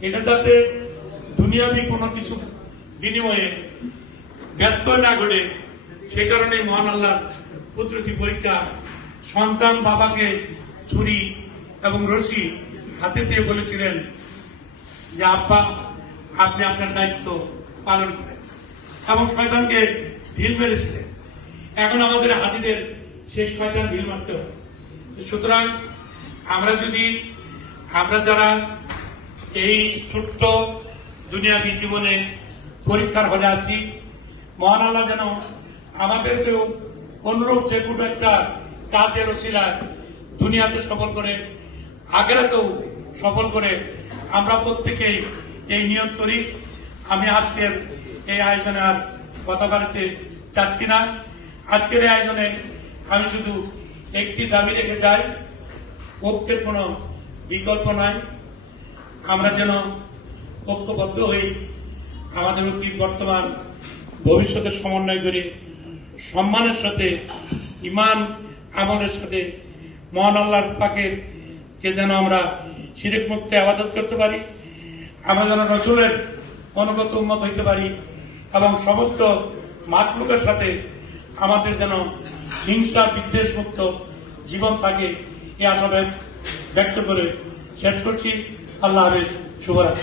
এটা যাতে দুনিয়াবি কোনো কিছু বিনিময়ে ব্যর্থ না ঘটে, সে কারণে মহান আল্লাহ পুত্রটি পরীক্ষা সন্তান বাবাকে ছুরি এবং রশি হাতে দিয়ে বলেছিলেন যে, আব্বা, আপনি আপনার দায়িত্ব পালন করেন। এবং শয়তানকে ঢিল মেরেছিলেন। এখন আমাদের হাজিদের সেই শয়তান ঢিল মারতে হবে। সুতরাং আমরা যদি, আমরা যারা এই ছোট্ট দুনিয়াবী জীবনে পরীক্ষার হলে আছি। মহান আল্লাহ যেন আমাদেরকেও অনুরূপ যে কোনো একটা কাজের ওসিলায় দুনিয়াতে সফল করে আগেরাতেও সফল করে আমরা প্রত্যেকেই এই নিয়ত করি। আমি আজকের এই আয়োজনে আর কথা বাড়িতে চাচ্ছি না। আজকের এই আয়োজনে আমি শুধু একটি দাবি রেখে যাই, ঐক্যের কোনো বিকল্প নাই। আমরা যেন ঐক্যবদ্ধ হই, আমাদের অতীত বর্তমান ভবিষ্যতে সমন্বয় করে, সম্মানের সাথে ইমান আমলের সাথে, মহান আল্লাহ পাকের কে যেন আমরা শিরিক মুক্তে আবাদত করতে পারি, আমরা যেন রসুলের অনুগত উন্মত হইতে পারি এবং সমস্ত মাতলুকের সাথে আমাদের যেন হিংসা বিদ্বেষ মুক্ত জীবন থাকে এ আশা ব্যক্ত করে শেষ করছি। الله رزق شو رأيك